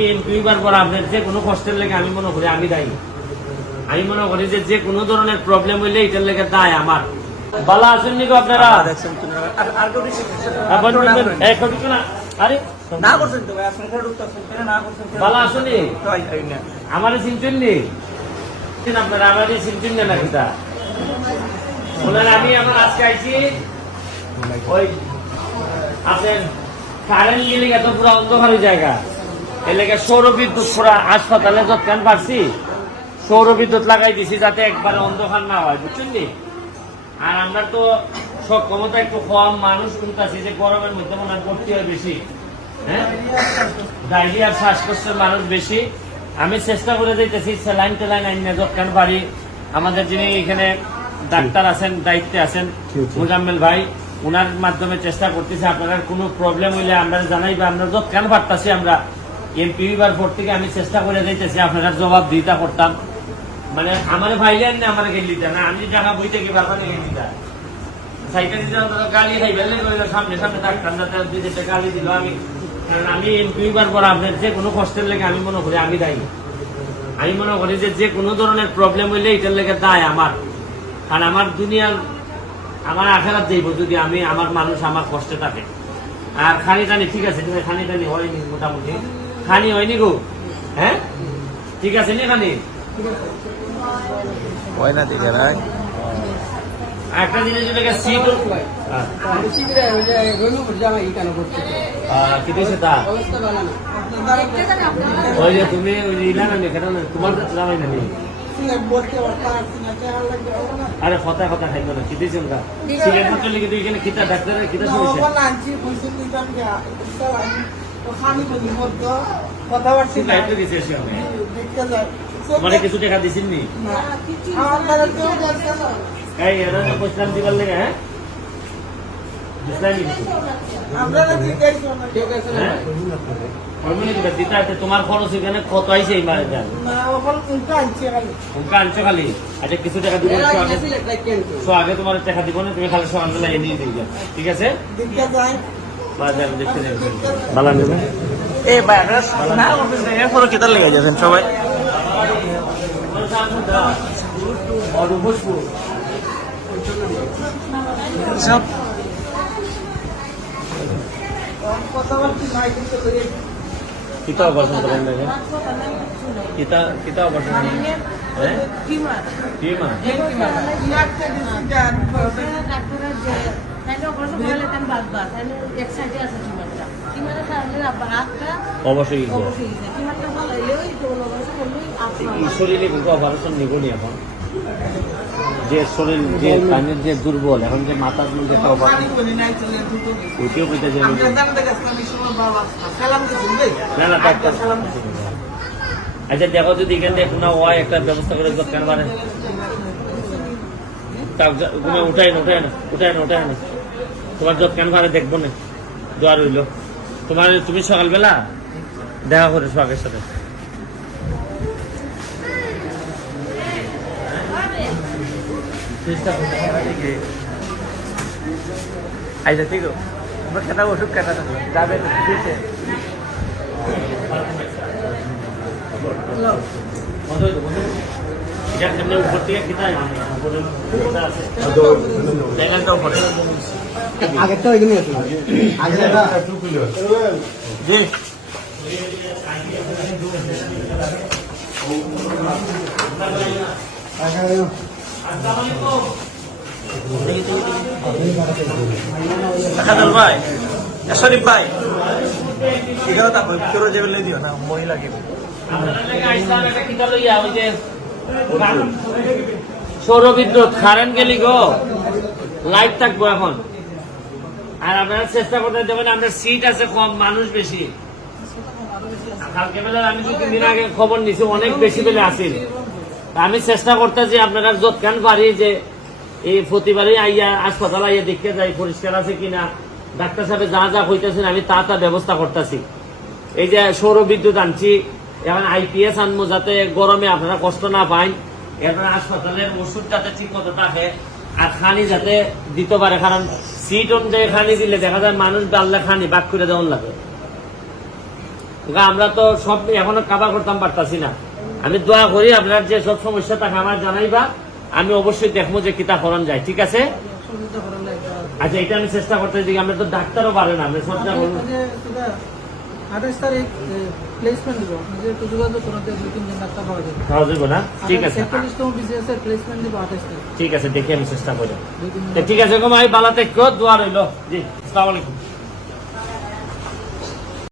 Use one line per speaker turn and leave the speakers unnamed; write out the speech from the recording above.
আমি দুইবার পর আপনার যে কোনো কষ্টের লেগে আমি মনে করি আমি দায়ী। আমি মনে করি যে যে কোনো ধরনের প্রবলেম হইলে এটার লেগে দায় আমার। ভালো আছেন নি আপনারা? আরে
না। করছেন তো আপনি?
ভালো। আমার চিনছেন নি? আমার চিনছেন না নাকি তা? বলেন আমি আমার আজকে আইছি ওই আপনার কারেন্ট গেলে এত পুরো অন্ধকার জায়গা এলাকা সৌর বিদ্যুৎ পুরা হাসপাতালে যৎকান পারছি সৌর বিদ্যুৎ লাগাই দিছি যাতে একবারে অন্ধকার না হয় বুঝছেন আর আমরা তো সক্ষমতা একটু কম মানুষ শুনতেছি যে গরমের মধ্যে মনে হয় করতে হয় বেশি হ্যাঁ? ডায়রিয়ার শ্বাসকষ্টের মানুষ বেশি। আমি চেষ্টা করে দিতেছি স্যালাইন টেলাইন আইনে যৎকান পারি। আমাদের যিনি এখানে ডাক্তার আছেন দায়িত্বে আছেন মুজাম্মেল ভাই ওনার মাধ্যমে চেষ্টা করতেছি আপনার কোনো প্রবলেম হইলে আমরা জানাইবে আমরা যৎকান পারতাছি আমরা এমপি বার ভোট থেকে আমি চেষ্টা করে দিতেছি আপনারা জবাব দিতা করতাম। মানে আমার না আমি জায়গা বইতে কি বাবা গেলিটা সাইকেল দিতে গালি খাই বেলে সামনে সামনে ডাক্তার গালি দিল আমি। কারণ আমি পর আপনার যে কোনো কষ্টের লেগে আমি মনে করি আমি দায়ী। আমি মনে করি যে যে কোনো ধরনের প্রবলেম হইলে এটার লেগে দায় আমার। কারণ আমার দুনিয়ার আমার আখেরাত যাইব যদি আমি আমার মানুষ আমার কষ্টে থাকে। আর খানি টানি ঠিক আছে, খানি টানি হয়নি মোটামুটি। খানি হয়নি গো। হ্যাঁ? ঠিক আছে নি খানি?
হয় না দিদি ভাই?
আর একটা জিনিস যেটাকে সিট কি দিয়েছে তা? ওই যে তুমি ওই যে ইলা না কেন না তোমার জামাই না নি? আরে কথা কথা খাইতো না সিগারেট এখানে খিতা ডাক্তারের খিতা শুনেছে? আমাকে। তোমার কিছু টাকা দিছেন নি? এই এরা বসলাম দিবার লেগে হ্যাঁ? হ্যাঁ? দিবা তোমার খরচ এখানে কত আইছে এই আনছো খালি। আচ্ছা কিছু টাকা একটু আগে তোমার টাকা দিব না তুমি খালি সকালবেলা এনে দিয়ে ঠিক আছে? বাজে আমি দেখতে যাই ভালো নেবে
এ ভাই আপনারা না করতেছেন এরপরে কেতার লেগে যাচ্ছেন সবাই সব
হ্যাঁ অবশ্যই এই শরীরে কিন্তু অপারেশন নিবনি এখন। যে শরীর যে কানের যে দুর্বল এখন যে মাথার মধ্যে একটা অপারেশন ওইটিও পেতে যে না। না ডাক্তার আচ্ছা দেখো যদি এখান থেকে কোনো হয় একটা ব্যবস্থা করে দোকান মানে তুমি উঠাই না উঠাই না উঠাই না উঠাই না। তোমার দোকান ভাড়া দেখব না? দোয়া রইল। তোমার তুমি সকালবেলা দেখা করে সোহাগের সাথে।
আচ্ছা ঠিক আছে। ওষুধ কেনা যাবে
উপর থেকে কিতা উপরে।
আগেরটা ওইখানে আছে। আগেরটা
জি ভাই। শরীফ ভাই। এখানে তো ভিতরে যাবে লে দিও না মহিলা কে
সৌরবিদ্যুৎ কারেন্ট গেলি গো। লাইট থাকব এখন। আর আপনারা চেষ্টা করতে দেবেন আমরা সিট আছে কম, মানুষ বেশি। আমি চেষ্টা করতেছি আপনারা পারি যে এই প্রতিবারই আইয়া হাসপাতাল আইয়া দেখতে যাই, পরিষ্কার আছে কিনা। ডাক্তার সাহেব যা যা হইতেছেন আমি তা তা ব্যবস্থা করতেছি। এই যে সৌর বিদ্যুৎ আনছি, এখন আইপিএস আনব যাতে গরমে আপনারা কষ্ট না পান এরপরে হাসপাতালের ওষুধ ঠিক মতো থাকে আর খানি যাতে দিতে পারে, কারণ সিট অনুযায়ী খানি দিলে দেখা যায় মানুষ ডাললে খানি বাক করে দেওয়ার লাগে। আমরা তো সব এখনও কাবা করতাম, পারতাছি না। আমি দোয়া করি আপনার যে সব সমস্যা থাকে আমার জানাইবা। আমি অবশ্যই দেখব যে কিতা করণ যায়, ঠিক আছে? আচ্ছা এটা আমি চেষ্টা করতে আমরা তো ডাক্তারও পারে না, আমরা সব
আঠাশ তারিখ প্লেসমেন্ট দিব। নিজের একটু যোগাযোগ করতে দুই তিন দিন ডাক্তার পাওয়া যাবে
না? ঠিক আছে।
একচল্লিশতম বিসিএস এর প্লেসমেন্ট দিব আঠাশ তারিখ।
ঠিক আছে দেখি আমি চেষ্টা করি। ঠিক আছে গো ভাই বালা থেকে দোয়া রইল। জি আসসালামু আলাইকুম।